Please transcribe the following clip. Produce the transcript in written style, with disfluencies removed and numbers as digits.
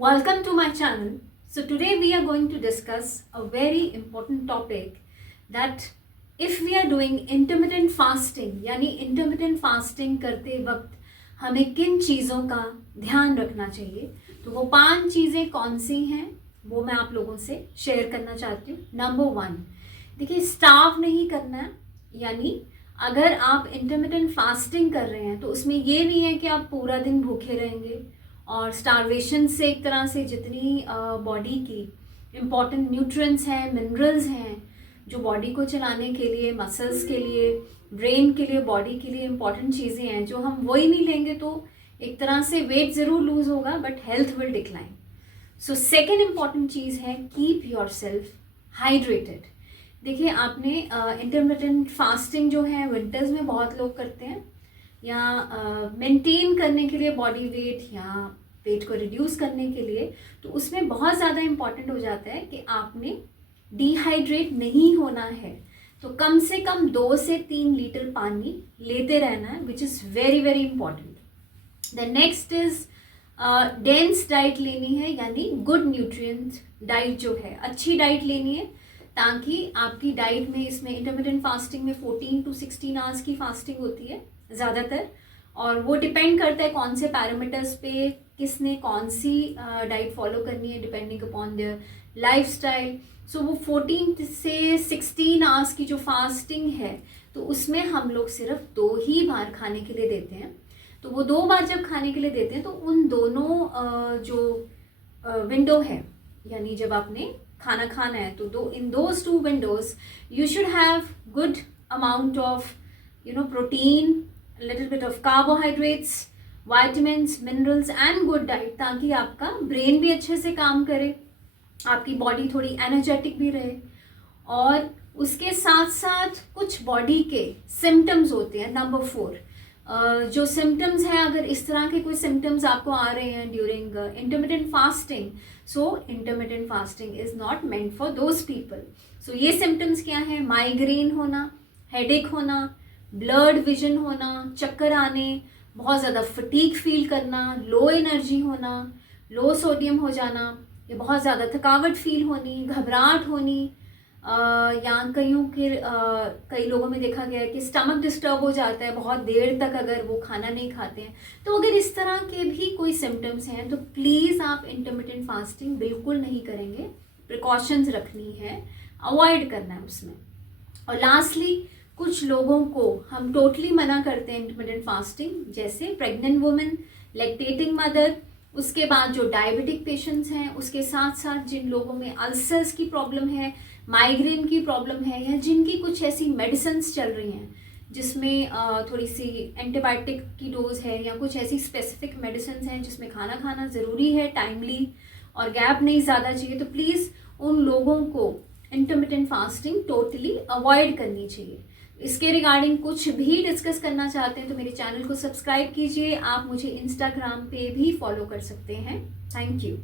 Welcome to my channel. So today we are going to discuss a very important topic that if we are doing intermittent fasting यानी intermittent fasting करते वक्त हमें किन चीज़ों का ध्यान रखना चाहिए, तो वो 5 चीज़ें कौन सी हैं वो मैं आप लोगों से शेयर करना चाहती हूँ। नंबर 1, देखिए स्टार्व नहीं करना है, यानी अगर आप इंटरमिटेंट फास्टिंग कर रहे हैं तो उसमें ये नहीं है कि आप पूरा दिन भूखे रहेंगे और स्टारवेशन से एक तरह से जितनी बॉडी की इम्पॉर्टेंट न्यूट्रिएंट्स हैं, मिनरल्स हैं, जो बॉडी को चलाने के लिए, मसल्स के लिए, ब्रेन के लिए, बॉडी के लिए इम्पॉर्टेंट चीज़ें हैं, जो हम वही नहीं लेंगे तो एक तरह से वेट ज़रूर लूज़ होगा but health will decline. So second important चीज़ है कीप योर सेल्फ हाइड्रेटेड। देखिए आपने इंटरमिटेंट फास्टिंग जो है विंटर्स में बहुत लोग करते हैं, या मेंटेन करने के लिए बॉडी वेट या वेट को रिड्यूस करने के लिए, तो उसमें बहुत ज़्यादा इम्पॉर्टेंट हो जाता है कि आपने डिहाइड्रेट नहीं होना है, तो कम से कम 2 से 3 लीटर पानी लेते रहना है, which is very very important. The next is dense diet लेनी है, यानी गुड न्यूट्रिएंट डाइट जो है, अच्छी डाइट लेनी है, ताकि आपकी डाइट में, इसमें इंटरमिटेंट फास्टिंग में 14 to 16 आवर्स की फास्टिंग होती है ज़्यादातर, और वो डिपेंड करता है कौन से पैरामीटर्स पे किसने कौन सी डाइट फॉलो करनी है, डिपेंडिंग अपॉन देयर लाइफस्टाइल। सो वो 14 से 16 आवर्स की जो फास्टिंग है, तो उसमें हम लोग सिर्फ 2 ही बार खाने के लिए देते हैं। तो वो 2 बार जब खाने के लिए देते हैं तो उन दोनों जो विंडो है, यानी जब आपने खाना खाना है, तो in those 2 Windows you should have good amount of protein, little bit of carbohydrates, vitamins, minerals and good diet, ताकि आपका ब्रेन भी अच्छे से काम करे, आपकी बॉडी थोड़ी एनर्जेटिक भी रहे। और उसके साथ साथ कुछ बॉडी के सिम्टम्स होते हैं। नंबर 4, जो सिम्टम्स हैं, अगर इस तरह के कोई सिम्टम्स आपको आ रहे हैं during intermittent fasting, so intermittent fasting is not meant for those people. So ये सिम्टम्स क्या है? माइग्रेन होना, हेडेक होना, ब्लर्ड विजन होना, चक्कर आने, बहुत ज़्यादा फटीग फील करना, लो एनर्जी होना, लो सोडियम हो जाना, या बहुत ज़्यादा थकावट फील होनी, घबराहट होनी, या कई लोगों में देखा गया है कि स्टमक डिस्टर्ब हो जाता है बहुत देर तक अगर वो खाना नहीं खाते हैं। तो अगर इस तरह के भी कोई सिम्टम्स हैं तो प्लीज़ आप इंटरमिटेंट फास्टिंग बिल्कुल नहीं करेंगे, प्रिकॉशंस रखनी है, अवॉइड करना है उसमें। और लास्टली, कुछ लोगों को हम टोटली मना करते हैं इंटरमिटेंट फास्टिंग, जैसे प्रेग्नेंट वुमेन, लैक्टेटिंग मदर, उसके बाद जो डायबिटिक पेशेंट्स हैं, उसके साथ साथ जिन लोगों में अल्सर्स की प्रॉब्लम है, माइग्रेन की प्रॉब्लम है, या जिनकी कुछ ऐसी मेडिसिन्स चल रही हैं जिसमें थोड़ी सी एंटीबायोटिक की डोज है, या कुछ ऐसी स्पेसिफिक मेडिसिन्स हैं जिसमें खाना खाना ज़रूरी है टाइमली और गैप नहीं ज़्यादा चाहिए, तो प्लीज़ उन लोगों को इंटरमिटेंट फास्टिंग टोटली अवॉइड करनी चाहिए। इसके रिगार्डिंग कुछ भी डिस्कस करना चाहते हैं तो मेरे चैनल को सब्सक्राइब कीजिए। आप मुझे इंस्टाग्राम पे भी फॉलो कर सकते हैं। Thank you.